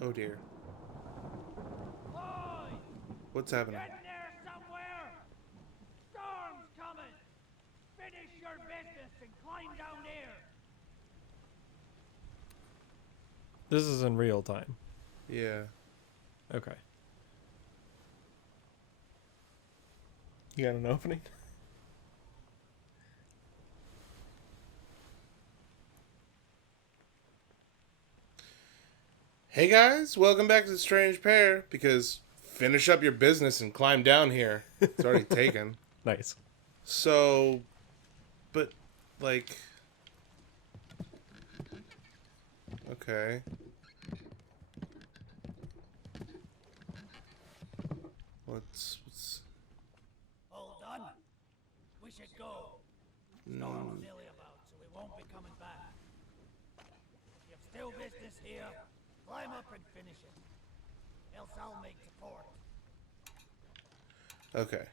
Oh dear. Ahoy! What's happening? Get in there somewhere! Storm's coming! Finish your business and climb down here! This is in real time. Yeah. Okay. You got an opening? Hey guys, welcome back to the Strange Pair. Because finish up your business and climb down here. It's already taken. Nice. So, but like, okay. What's All done? We should go. Storm's nearly about, so we won't be coming back. You've still business here. Climb up and finish it. Else I'll make support. okay.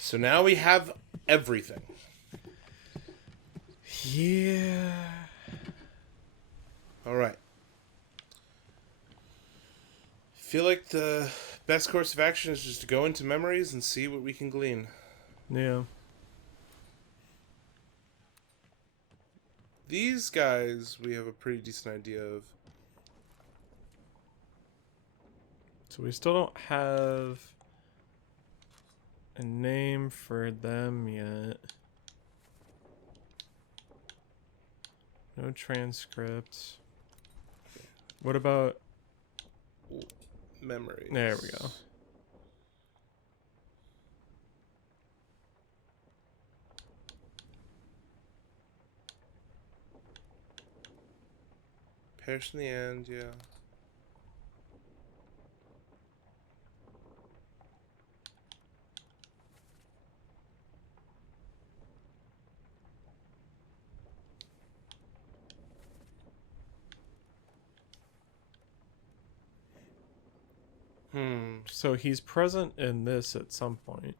So now we have everything. Yeah. All right. Feel like the best course of action is just to go into memories and see what we can glean. Yeah. These guys, we have a pretty decent idea of. So we still don't have a name for them yet. No transcripts. What about... Memories. There we go. Perish in the end, yeah. So he's present in this at some point.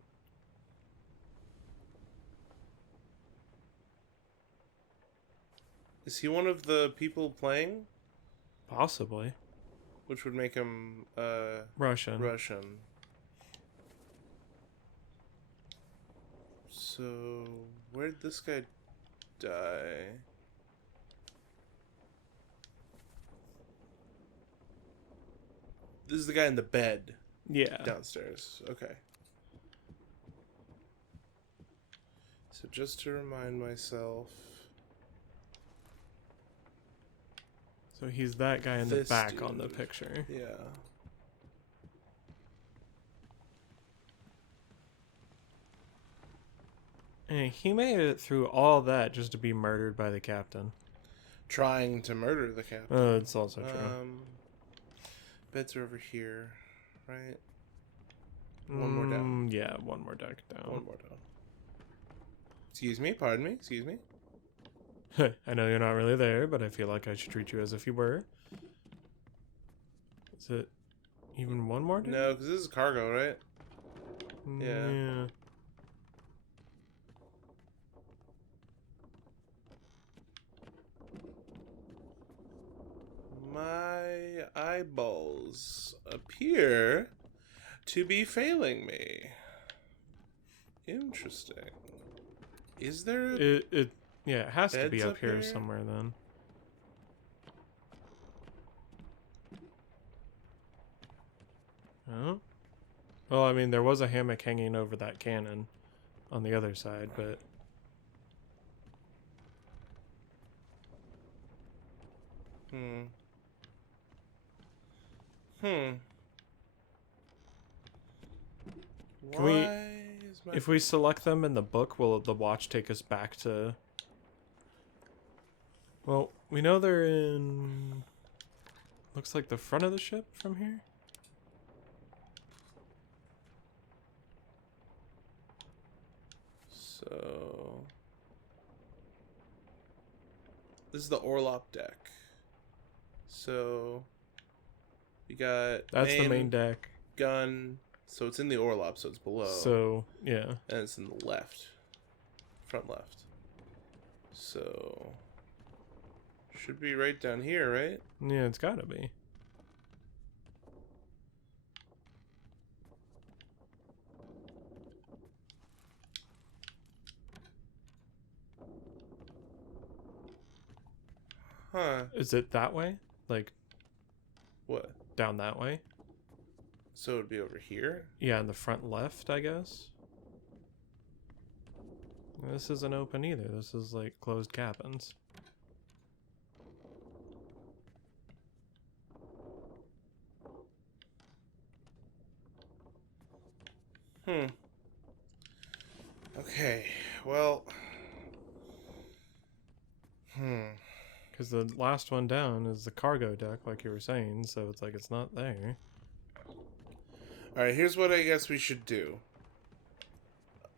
Is he one of the people playing? Possibly. Which would make him Russian. Russian. So where'd this guy die? This is the guy in the bed Yeah. downstairs. Okay. So just to remind myself, So he's that guy in the This back on the dude. picture. yeah. And he made it through all that just to be murdered by the captain. Trying to murder the captain. It's also true. Beds are over here, right? One more down. Yeah, one more deck down. One more down. Excuse me, pardon me, excuse me. I know you're not really there, but I feel like I should treat you as if you were. Is it even one more deck? No, because this is cargo, right? Yeah. Yeah. My eyeballs appear to be failing me. Interesting. Is there a... Yeah, it has to be Beds up up here here? somewhere then. Oh? Well, I mean, there was a hammock hanging over that cannon on the other side, but... Can we... is my... If we select them in the book, will the watch take us back to... Well, we know they're in... Looks like the front of the ship from here? So... This is the Orlop deck. So... We got... That's the main deck. Gun... So it's in the Orlop, so it's below. So, yeah. And it's in the left. Front left. So... Should be right down here, right? Yeah, it's gotta be. Huh. Is it that way? Like, What? down that way? So it would be over here? Yeah, in the front left, I guess. This isn't open either. This is like closed cabins. Okay, well... Because the last one down is the cargo deck, like you were saying, so it's like it's not there. Alright, here's what I guess we should do.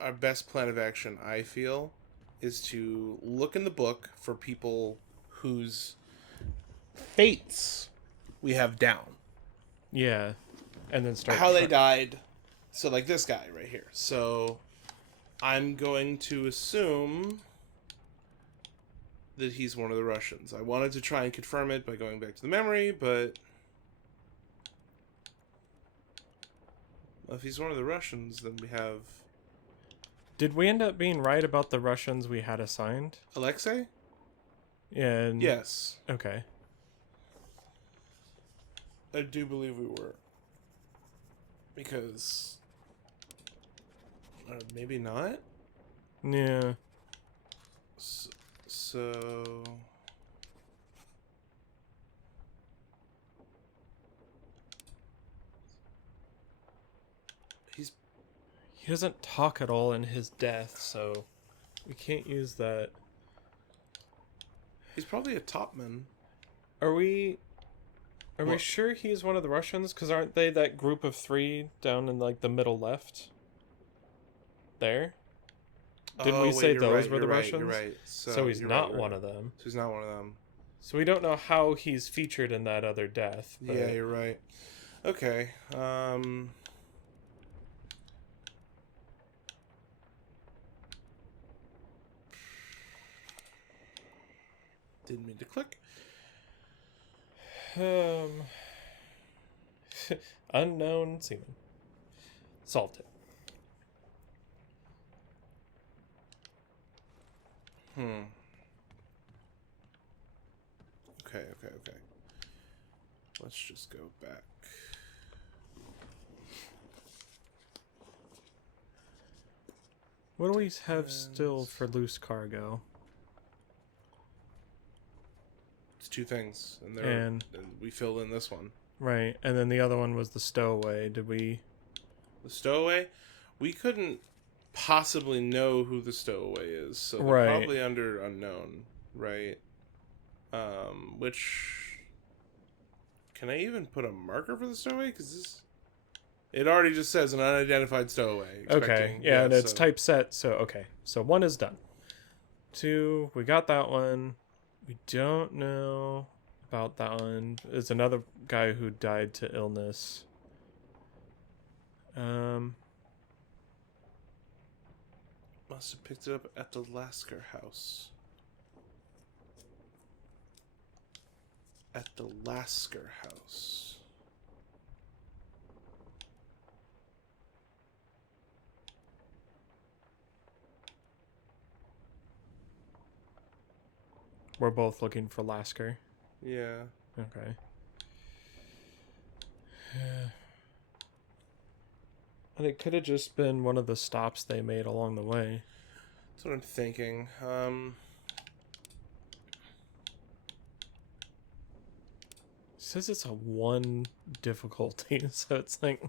Our best plan of action, I feel, is to look in the book for people whose fates we have down. Yeah, and then start How they died. So, like this guy right here. So, I'm going to assume that he's one of the Russians. I wanted to try and confirm it by going back to the memory, but... if he's one of the Russians, then we have... Did we end up being right about the Russians we had assigned? Alexei? Yeah. And... Yes. Okay. I do believe we were. Because... maybe not? Yeah. So... He doesn't talk at all in his death, so we can't use that. He's probably a topman. Are we What? sure he's one of the Russians? Because aren't they that group of 3 down in like the middle left? There? Didn't we say those were the Russians? You're right. So he's not one of them. So he's not one of them. So we don't know how he's featured in that other death. But... yeah, you're right. Okay. Didn't mean to click. Unknown seaman. Solved it. Okay. Let's just go back. What do we have still for loose cargo? It's 2 things, and And we filled in this one. right, and then the other one was the stowaway. Did we? The stowaway, we couldn't possibly know who the stowaway is, so they're Right. probably under unknown, right? Which can I even put a marker for the stowaway? Because this, it already just says an unidentified stowaway. Okay, yeah, and it's so- typeset, so okay. So 1 is done. 2, we got that one. We don't know about that one. It's another guy who died to illness. Must have picked it up at the Lasker house. At the Lasker house. We're both looking for Lasker. Yeah. Okay. And it could have just been one of the stops they made along the way. That's what I'm thinking. It says it's a 1 difficulty, so it's like,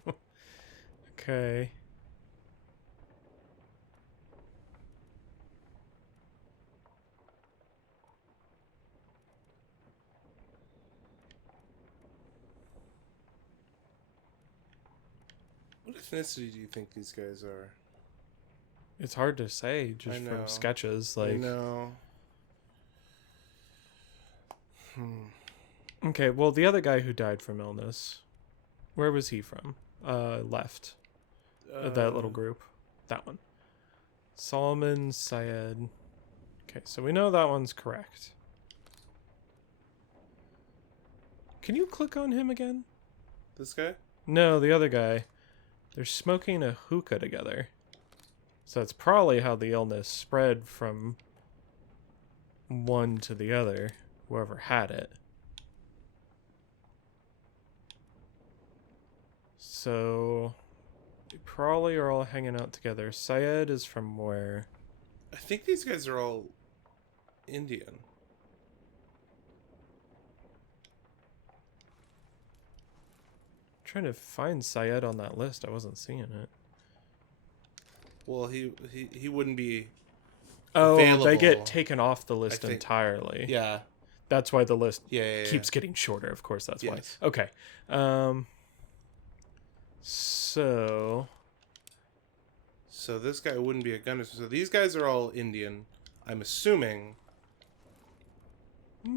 okay. What ethnicity do you think these guys are? It's hard to say just I know. from sketches. I Like, know. okay, well, the other guy who died from illness, where was he from? Left. That little group. That one. Solomon Syed. Okay, so we know that one's correct. Can you click on him again? This guy? No, the other guy. They're smoking a hookah together. So that's probably how the illness spread from one to the other, whoever had it. So they probably are all hanging out together. Syed is from where? I think these guys are all Indian. Trying to find Syed on that list. I wasn't seeing it. Well, he wouldn't be available. They get available, taken off the list entirely. Yeah. That's why the list Yeah. keeps getting shorter. Of course, that's Yes. why. Okay. So this guy wouldn't be a gunner. So these guys are all Indian. I'm assuming.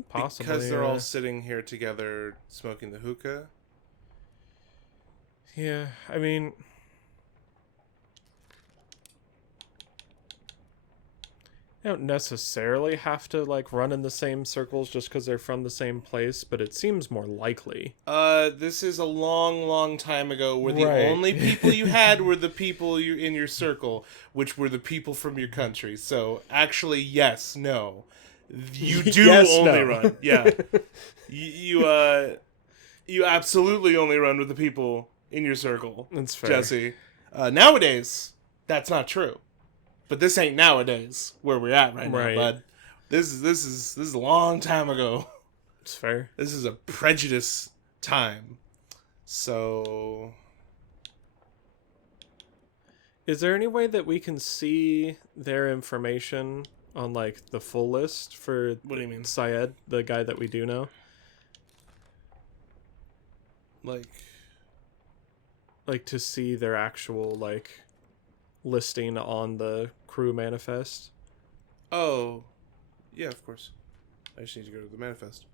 Possibly. Because they're all sitting here together smoking the hookah. Yeah, I mean, they don't necessarily have to like run in the same circles just because they're from the same place, but it seems more likely. This is a long time ago where the Right. only people you had were the people in your circle, which were the people from your country. So actually, yes, no, you do Yes, only no. run. Yeah, you absolutely only run with the people in your circle. That's fair. Jesse. Nowadays, that's not true. But this ain't nowadays where we're at right now, bud. This is a long time ago. It's fair. This is a prejudice time. So, is there any way that we can see their information on like the full list for what do you mean? Syed, the guy that we do know? Like to see their actual like listing on the crew manifest? Oh, yeah, of course. I just need to go to the manifest.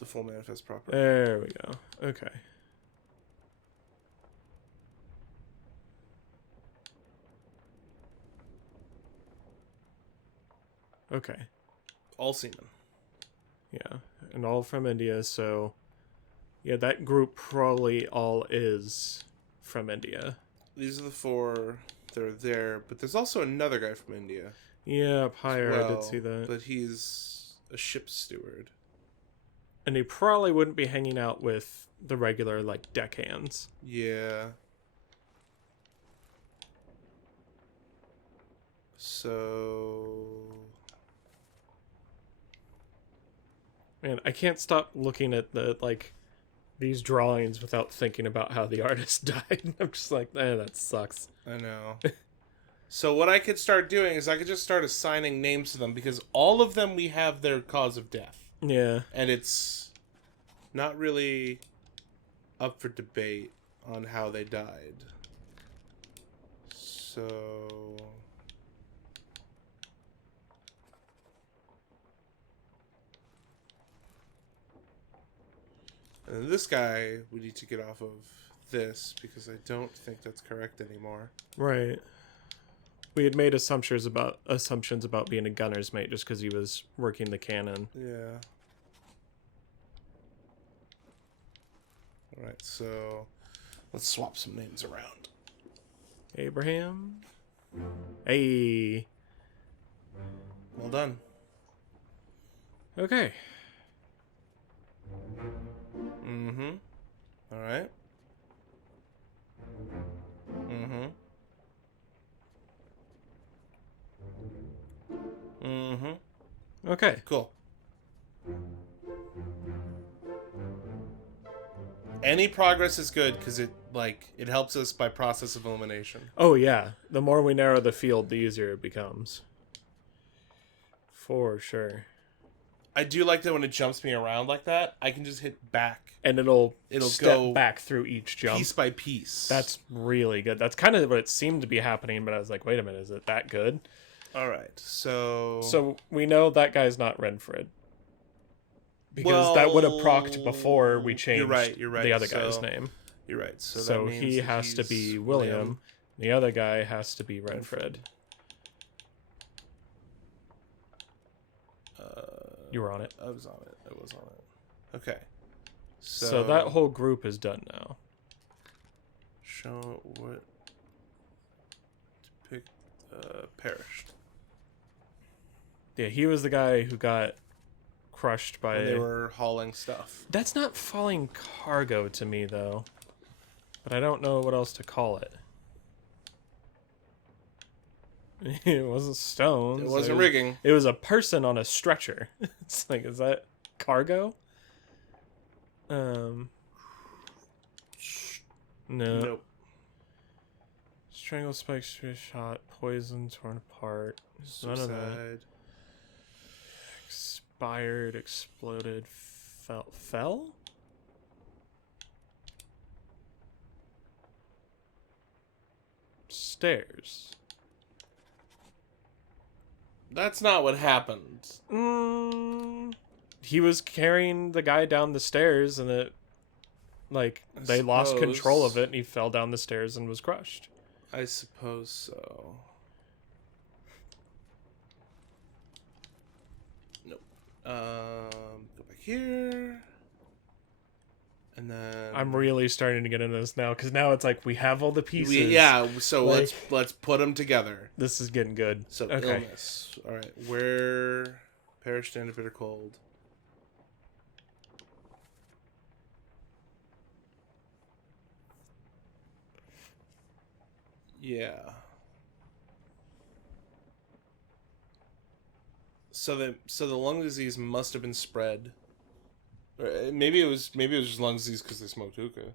The full manifest proper. There we go. Okay. Okay. All seamen. Yeah, and all from India, so yeah, that group probably all is from India. These are the 4 that are there, but there's also another guy from India. Yeah, up higher, well, I did see that. But he's a ship steward. And he probably wouldn't be hanging out with the regular, like, deckhands. Yeah. So... Man, I can't stop looking at the, like, these drawings without thinking about how the artist died. I'm just like, that sucks. I know. So what I could start doing is I could just start assigning names to them, because all of them we have their cause of death. Yeah. And it's not really up for debate on how they died. So... And then this guy, we need to get off of this, because I don't think that's correct anymore. Right. We had made assumptions about being a gunner's mate just because he was working the cannon. Yeah. Alright, so let's swap some names around. Abraham. Hey. Well done. Okay. Mm-hmm. Alright. Mm-hmm. Mm-hmm. Okay. Cool. Any progress is good, because it helps us by process of elimination. Oh, yeah. The more we narrow the field, the easier it becomes. For sure. I do like that when it jumps me around like that, I can just hit back. And it'll step go back through each jump. Piece by piece. That's really good. That's kind of what it seemed to be happening, but I was like, wait a minute, is it that good? Alright, so... So we know that guy's not Renfred. Because that would have procced before we changed you're right. the other guy's name. You're right. So So that means he that has to he's be William. The other guy has to be Renfred. You were on it. I was on it. Okay. So that whole group is done now. Show what depict perished. Yeah, he was the guy who got crushed by... When they were hauling stuff. That's not falling cargo to me, though. But I don't know what else to call it. It wasn't stones. It wasn't rigging. It was a person on a stretcher. It's like, is that cargo? No. Nope. Strangle, spike, shot, poison, torn apart. None of that. Suicide. Expired, exploded, fell? Stairs. That's not what happened. He was carrying the guy down the stairs, and it, like, they lost control of it, and he fell down the stairs and was crushed. I suppose so. Nope. Go back here. And then I'm really starting to get into this now, because now it's like we have all the pieces. So like, let's put them together. This is getting good. So okay. Illness. All right, where perished in a bitter cold. Yeah. So the lung disease must have been spread. Or maybe it was just lung disease because they smoked hookah.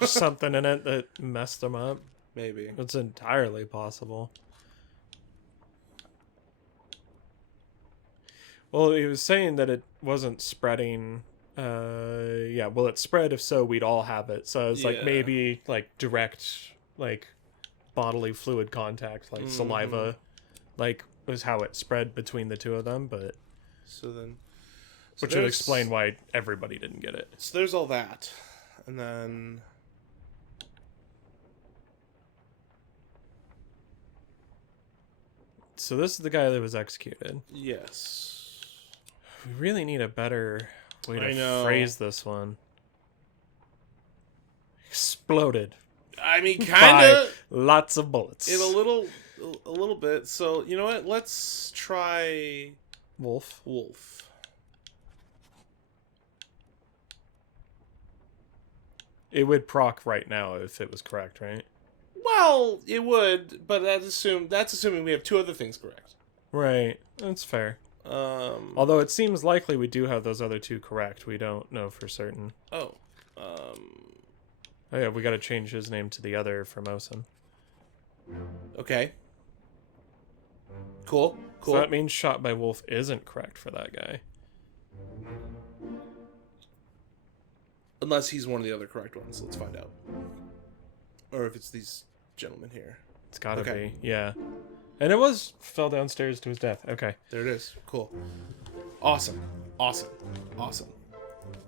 Just something in it that messed them up. Maybe. It's entirely possible. Well, he was saying that it wasn't spreading. It spread. If so, we'd all have it. So it's like maybe like direct, like bodily fluid contact, like saliva, like was how it spread between the two of them. But which would explain why everybody didn't get it. So there's all that, and then so this is the guy that was executed. Yes. We really need a better way to phrase this one. Exploded. I mean, kind of. Lots of bullets. In a little bit. So, you know what? Let's try Wolf. It would proc right now if it was correct, right? Well, it would, but that's assuming we have two other things correct. Right. That's fair. Although it seems likely we do have those other two correct. We don't know for certain. Oh. Oh yeah, we got to change his name to the other Formosan. Okay. Cool. So that means shot by wolf isn't correct for that guy. Unless he's one of the other correct ones. Let's find out. Or if it's these gentlemen here. It's gotta be. Yeah. And it fell downstairs to his death. Okay. There it is. Cool. Awesome.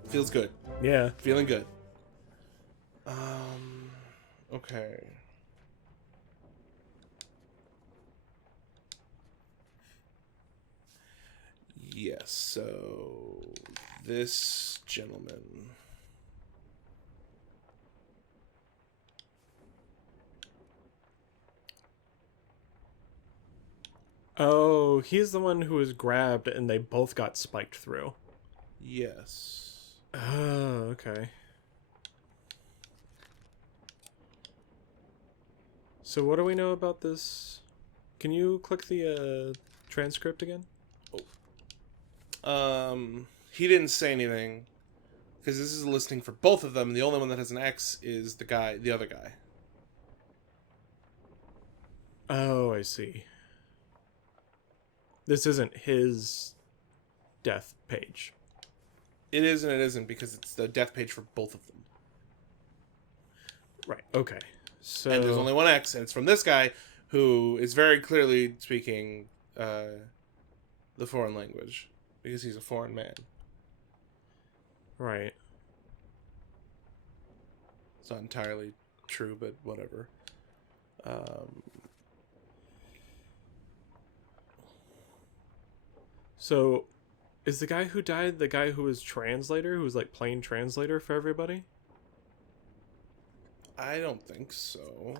Feels good. Yeah. Feeling good. Okay. Yes, so this gentleman. Oh, he's the one who was grabbed and they both got spiked through. Yes. Oh, okay. So what do we know about this? Can you click the transcript again? He didn't say anything because this is a listing for both of them. The only one that has an X is the other guy. Oh, I see. This isn't his death page. It is and it isn't because it's the death page for both of them. Right. Okay. So and there's only one X, and it's from this guy who is very clearly speaking the foreign language because he's a foreign man. Right. It's not entirely true, but whatever. So Is the guy who died the guy who was translator, who was like plain translator for everybody? I don't think so.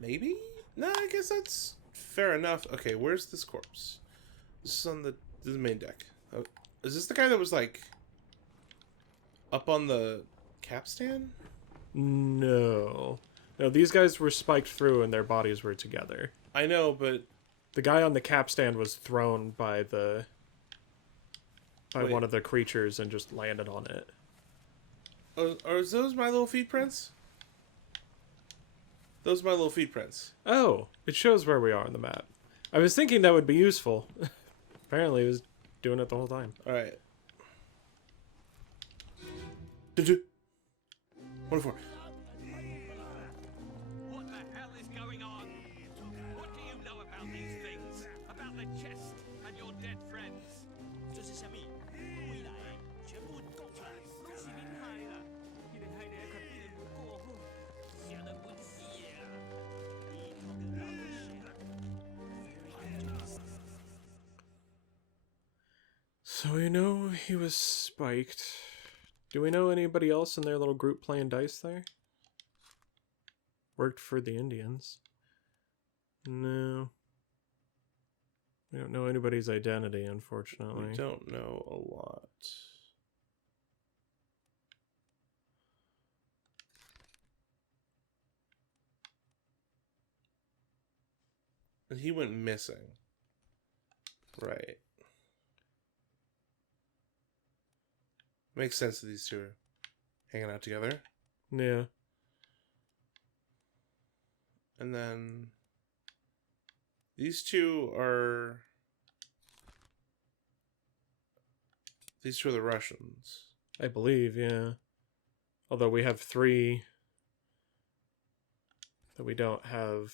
Maybe? No, I guess that's fair enough. Okay, where's this corpse? This is on the main deck. Oh, is this the guy that was like up on the capstan? No. No, these guys were spiked through and their bodies were together. I know, but The guy on the capstan was thrown by Wait. one of the creatures and just landed on it. are those my little feet prints? Those are my little feet prints. Oh, it shows where we are on the map. I was thinking that would be useful. Apparently it was doing it the whole time. Alright. 104. What the hell is going on? What do you know about these things? About the chest and your dead friends? 这是什么？未来全部供出来，都是你害的。你哋害你一佢必然會過去，想得本事啊！你同佢講嘅事。 So we know he was spiked. Do we know anybody else in their little group playing dice there? Worked for the Indians. No. We don't know anybody's identity, unfortunately. We don't know a lot. And he went missing. Right. Makes sense that these two are hanging out together. Yeah. And then these two are the Russians. I believe, yeah. Although we have 3 that we don't have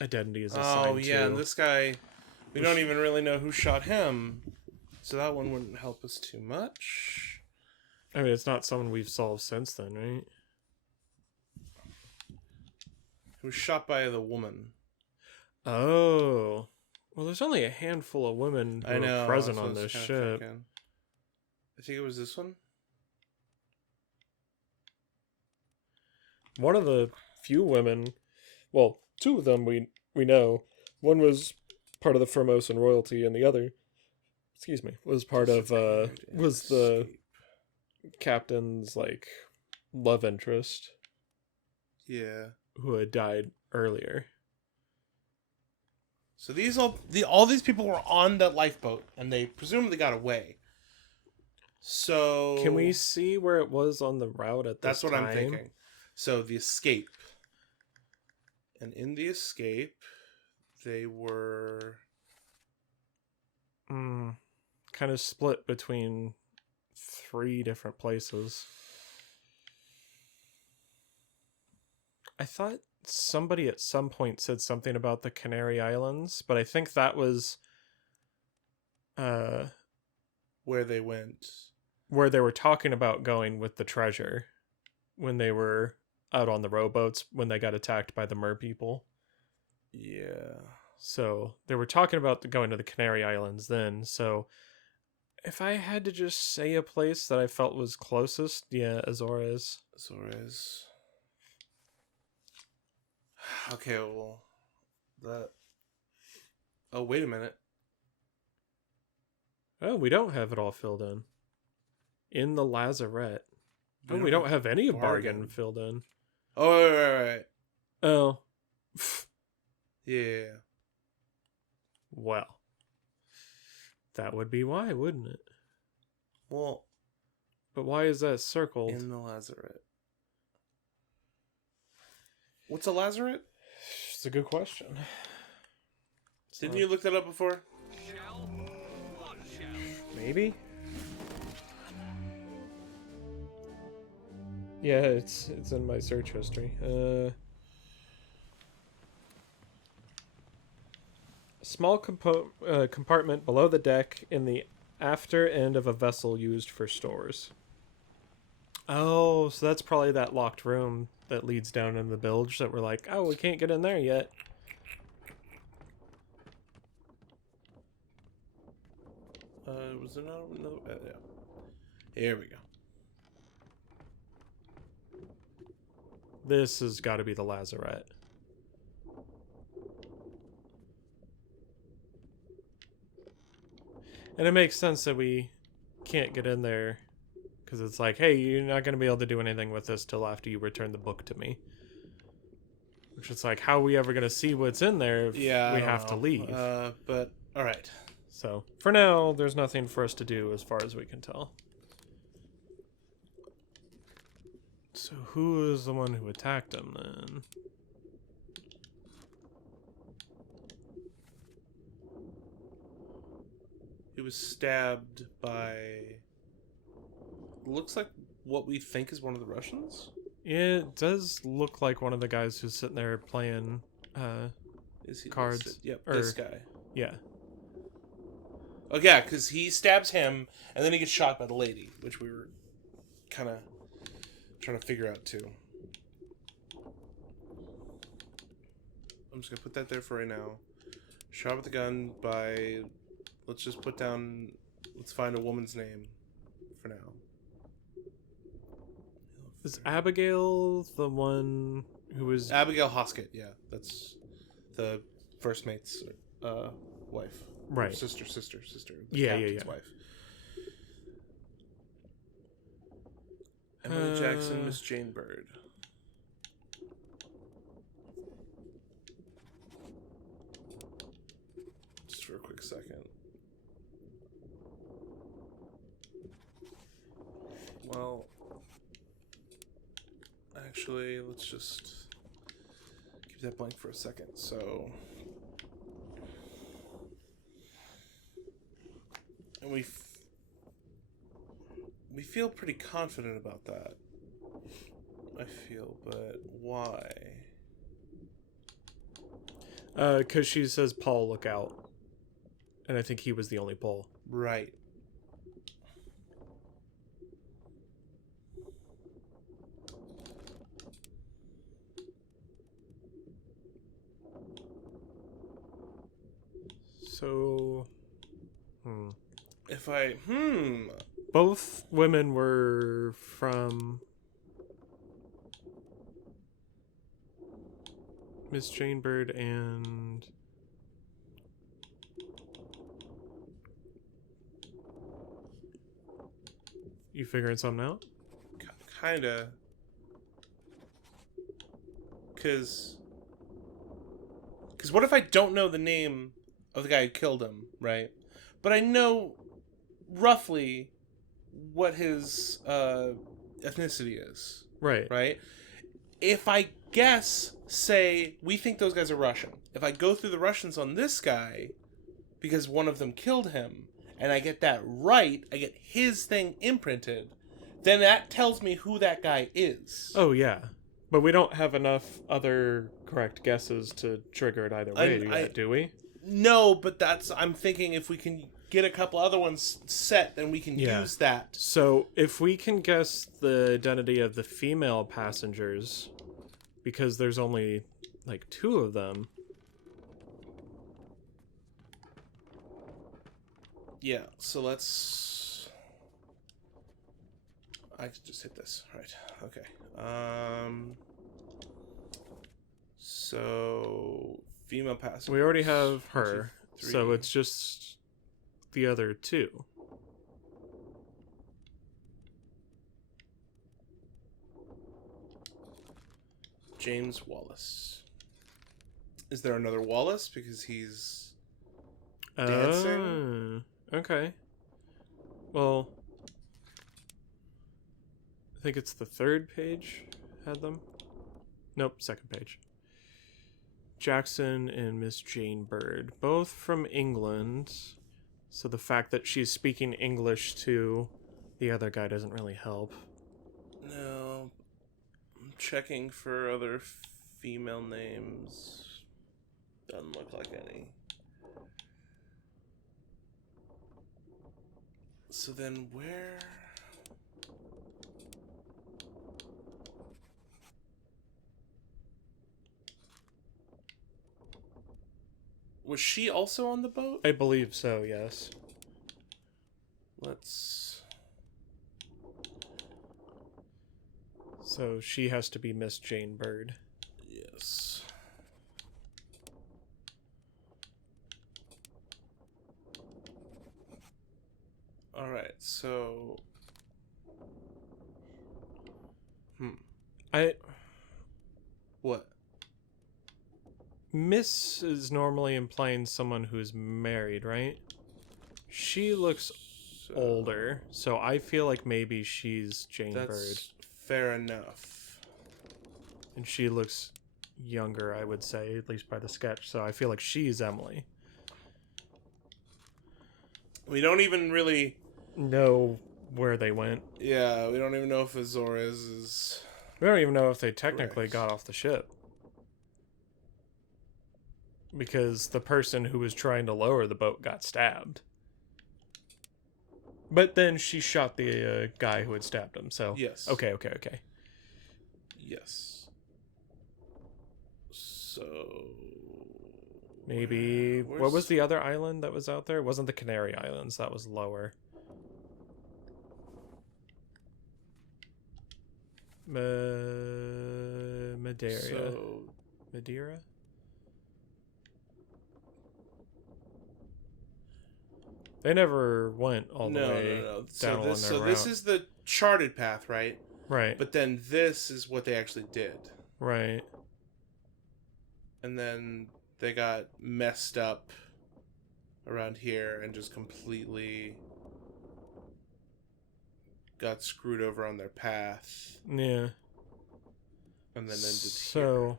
identities assigned Oh yeah, to. and this guy, we don't even really know who shot him. So that one wouldn't help us too much. I mean, it's not someone we've solved since then, right? He was shot by the woman. Oh. Well, there's only a handful of women who I know. are present that's what on I was this kinda ship. thinking. I think it was this one. One of the few women, well, 2 of them we know. One was part of the Formosan royalty, and the other, was part of was the captain's like love interest Yeah. who had died earlier. So all these people were on that lifeboat, and they presumably got away. So Can we see where it was on the route at this That's what time? I'm thinking. So the escape, and in the escape, they were Kind of split between 3 different places. I thought somebody at some point said something about the Canary Islands, but I think that was where they went. where they were talking about going with the treasure when they were out on the rowboats when they got attacked by the mer people. Yeah. So they were talking about going to the Canary Islands then. So if I had to just say a place that I felt was closest, yeah, Azores. Azores. Okay, well, that. Oh, wait a minute. Oh, we don't have it all filled in. In the lazarette. Oh, we don't have any bargain filled in. Oh, right. Oh. Yeah. Well. That would be why, wouldn't it? Well, but why is that circled? in the lazarette. What's a lazarette? It's a good question. Didn't you look that up before? Shell? What shell? Maybe? Yeah, it's in my search history. Small compartment below the deck in the after end of a vessel used for stores. Oh, so that's probably that locked room that leads down in the bilge that we're like, oh, we can't get in there yet. Was there not another? Yeah. Here we go. This has got to be the lazarette. And it makes sense that we can't get in there, because it's like, hey, you're not going to be able to do anything with this till after you return the book to me. Which is like, how are we ever going to see what's in there if we have to leave? But, alright. So, for now, there's nothing for us to do as far as we can tell. So who is the one who attacked him, then? He was stabbed by... Looks like what we think is one of the Russians? Yeah, it does look like one of the guys who's sitting there playing Is he cards. listed? Yep, Or- this guy. Yeah. Oh, yeah, because he stabs him, and then he gets shot by the lady, which we were kind of trying to figure out, too. I'm just going to put that there for right now. Shot with the gun by... Let's just put down... Let's find a woman's name for now. Is Abigail the one who was... Abigail Hoskett, yeah. That's the first mate's wife. Right. Sister. The Yeah, captain's yeah. wife. Emily Jackson, Miss Jane Bird. Just for a quick second. Well, actually, let's just keep that blank for a second. So, and we feel pretty confident about that. I feel, but why? Because she says, Paul, look out. And I think he was the only Paul. Right. So... If I... Both women were from... Miss Jane Bird and... You figuring something out? Kinda. Because what if I don't know the name of the guy who killed him, right? But I know roughly what his ethnicity is, Right. right? If I guess, say, we think those guys are Russian. If I go through the Russians on this guy, because one of them killed him, and I get that right, I get his thing imprinted, then that tells me who that guy is. Oh, yeah. But we don't have enough other correct guesses to trigger it either way yet, do we? No, but I'm thinking if we can get a couple other ones set, then we can use that. So, if we can guess the identity of the female passengers, because there's only, like, 2 of them... Yeah, so let's... I can just hit this. Right, okay. So... Female passenger. We already have her, 1, 2, 3. so it's just the other 2. James Wallace. Is there another Wallace? Because he's dancing? Okay. Well, I think it's the 3rd page had them. Nope, 2nd page. Jackson and Miss Jane Bird, both from England. So the fact that she's speaking English to the other guy doesn't really help. No. I'm checking for other female names. Doesn't look like any. So then where... Was she also on the boat? I believe so, yes. let's... So she has to be Miss Jane Bird. Yes. Alright, so... What? Miss is normally implying someone who's married, right? She looks older, so I feel like maybe she's Jane Bird. That's fair enough. And she looks younger, I would say, at least by the sketch, so I feel like she's Emily. We don't even really Know where they went. Yeah, we don't even know if Azores is... We don't even know if they technically Correct. got off the ship. Because the person who was trying to lower the boat got stabbed. But then she shot the guy who had stabbed him, so... Yes. Okay. Yes. So... Maybe... Where's... What was the other island that was out there? It wasn't the Canary Islands, that was lower. Madeira. So... Madeira? They never went all the way down on their So route. this is the charted path, right? Right. But then this is what they actually did. Right. And then they got messed up around here and just completely got screwed over on their path. Yeah. And then ended so,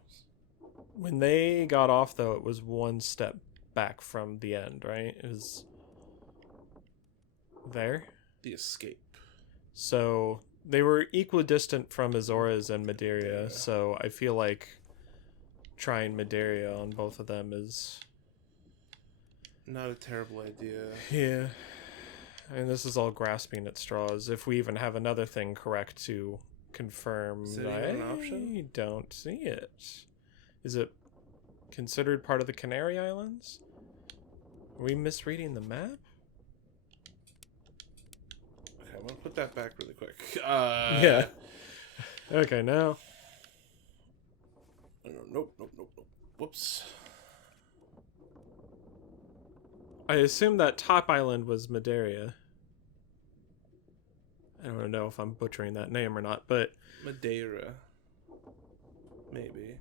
when they got off, though, it was one step back from the end, right? It was there. The escape. So, they were equidistant from Azores and Madeira, Yeah. so I feel like trying Madeira on both of them is... Not a terrible idea. Yeah. I mean, this is all grasping at straws. If we even have another thing correct to confirm, Is it even an option? I don't see it. Is it considered part of the Canary Islands? Are we misreading the map? Okay, I'm gonna put that back really quick. Yeah. Okay, now. Nope. Whoops. I assume that top island was Madeira. I don't know if I'm butchering that name or not, but... Madeira. Maybe.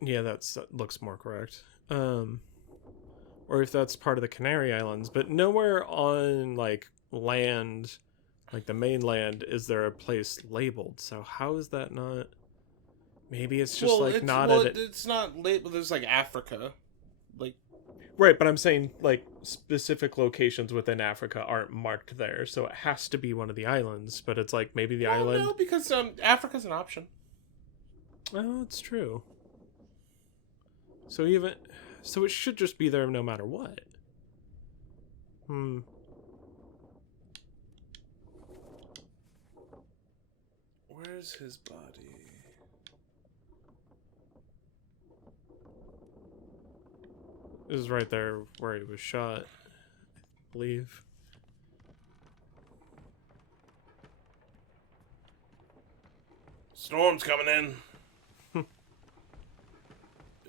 Yeah, that looks more correct. Or if that's part of the Canary Islands, but nowhere on, like, land, like the mainland, is there a place labeled. So how is that not... Maybe it's just, it's not labeled. There's, like, Africa. Like... Right, but I'm saying, like, specific locations within Africa aren't marked there, so it has to be one of the islands, but it's like, maybe the island... No, because Africa's an option. Oh, it's true. So it should just be there no matter what. Where's his body? It was right there where he was shot, I believe. Storm's coming in.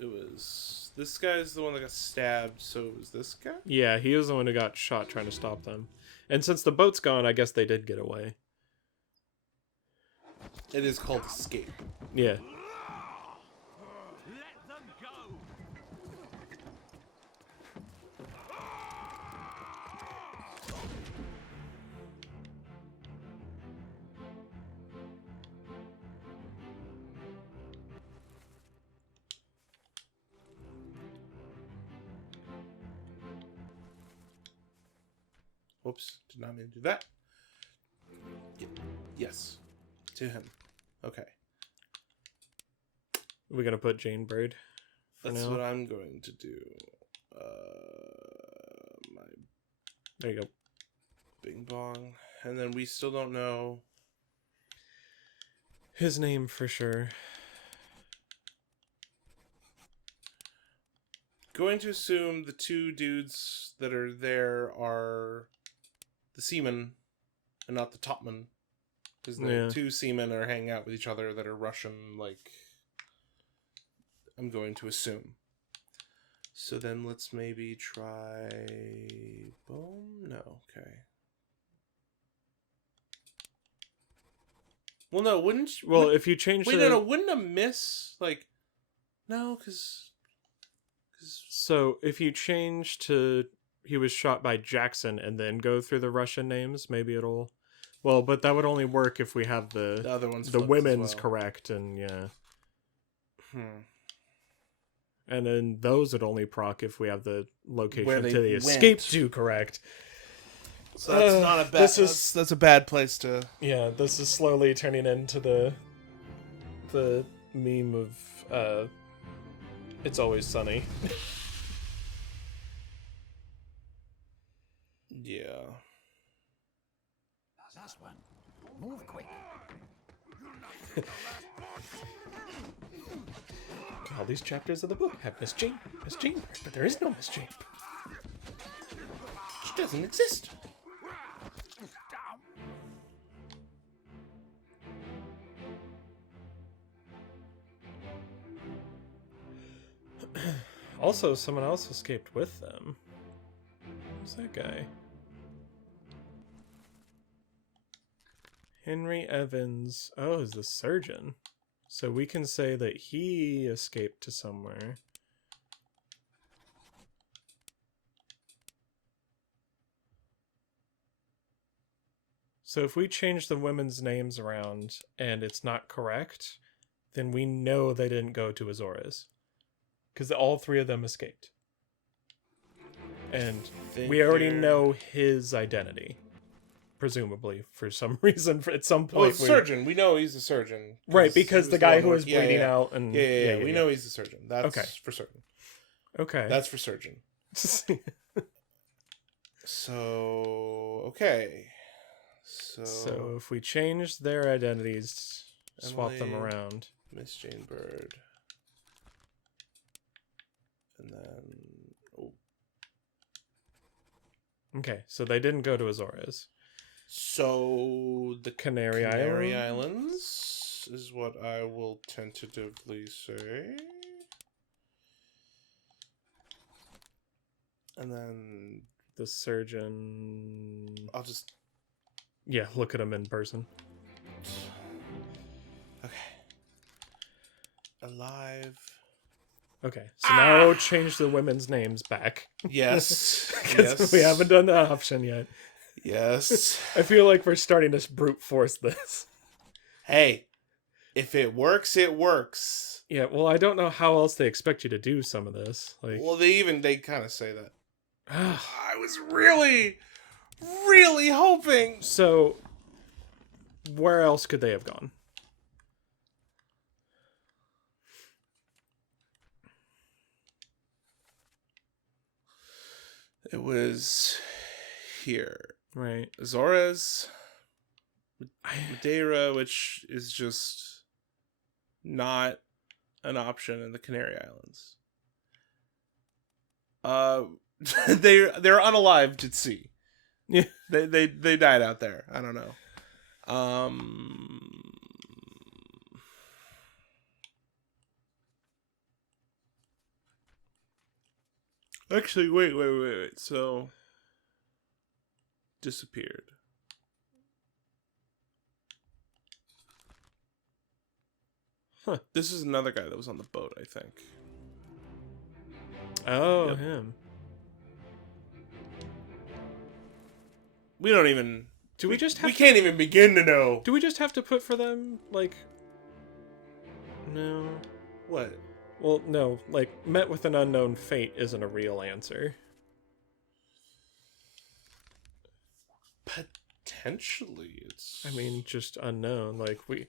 It was... This guy's the one that got stabbed, so it was this guy? Yeah, he was the one who got shot trying to stop them. And since the boat's gone, I guess they did get away. It is called escape. Yeah. Let them go. Whoops, did not mean to do that. Yes, to him. Okay. We're gonna put Jane Bird for That's now. what I'm going to do. My There you go. bing bong. And then we still don't know. His name for sure. Going to assume the two dudes that are there are the seamen and not the topman. Because the Yeah. two seamen are hanging out with each other that are Russian, like, I'm going to assume. So then let's maybe try Bohm? No, okay. Well, no, wouldn't... Well, would, if you change wait, the... no, wouldn't a miss, like... No, because... So, if you change to he was shot by Jackson and then go through the Russian names, maybe it'll... Well, but that would only work if we have The other one's the flipped as women's well. correct, and yeah. Hmm. And then those would only proc if we have the Where location they to the went. escape to correct. So that's not a bad... That's a bad place to... Yeah, this is slowly turning into the meme of It's Always Sunny. Yeah. Last one. Move quick. All these chapters of the book have Miss Jane, but there is no Miss Jane. She doesn't exist. Also, someone else escaped with them. Who's that guy? Henry Evans. Oh, is the surgeon. So we can say that he escaped to somewhere. So if we change the women's names around and it's not correct, then we know they didn't go to Azores. Because all three of them escaped. And we already know his identity. Presumably, for some reason, at some point. Well, it's surgeon. We know he's a surgeon. Right, because the guy who was yeah, bleeding yeah. out. And Yeah. We know he's a surgeon. That's Okay. for certain. Okay. That's for surgeon. So, okay. So if we change their identities, swap them Emily, around. Miss Jane Bird. And then... Oh. Okay, so they didn't go to Azores. So, the Canary Islands is what I will tentatively say. And then... The surgeon... I'll just... Yeah, look at him in person. Okay. Alive. Okay, so now change the women's names back. Yes. 'Cause Yes. we haven't done that option yet. Yes. I feel like we're starting to brute force this. Hey, if it works, it works. Yeah, well, I don't know how else they expect you to do some of this. Like, Well, they kind of say that. I was really hoping. so where else could they have gone? It was here. Right. Azores, Madeira, which is just not an option in the Canary Islands. They're unalived at sea. Yeah. They died out there. I don't know. Actually, wait. So, disappeared. Huh. This is another guy that was on the boat, I think. Oh, Yep. him. We don't even... Do we just have We to... can't even begin to know. Do we just have to put for them, like... No. What? Well, no. Like, met with an unknown fate isn't a real answer. Potentially, it's... I mean, just unknown. Like, we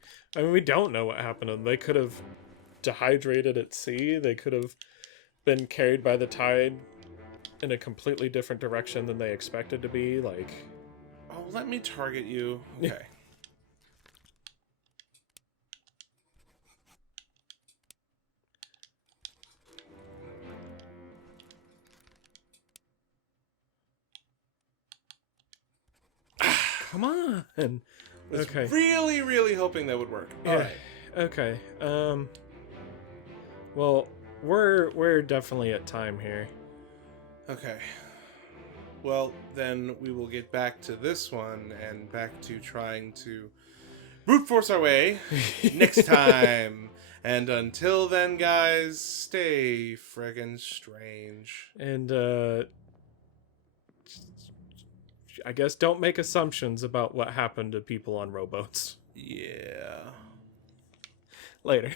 don't know what happened to them. They could have dehydrated at sea. They could have been carried by the tide in a completely different direction than they expected to be. Like... Oh, let me target you. Okay. Come on. done. Was Okay. really, really hoping that would work. All Yeah. right. Okay. Well, we're definitely at time here. Okay. Well, then we will get back to this one and back to trying to brute force our way next time. And until then, guys, stay friggin' strange. And I guess don't make assumptions about what happened to people on rowboats. Yeah. Later.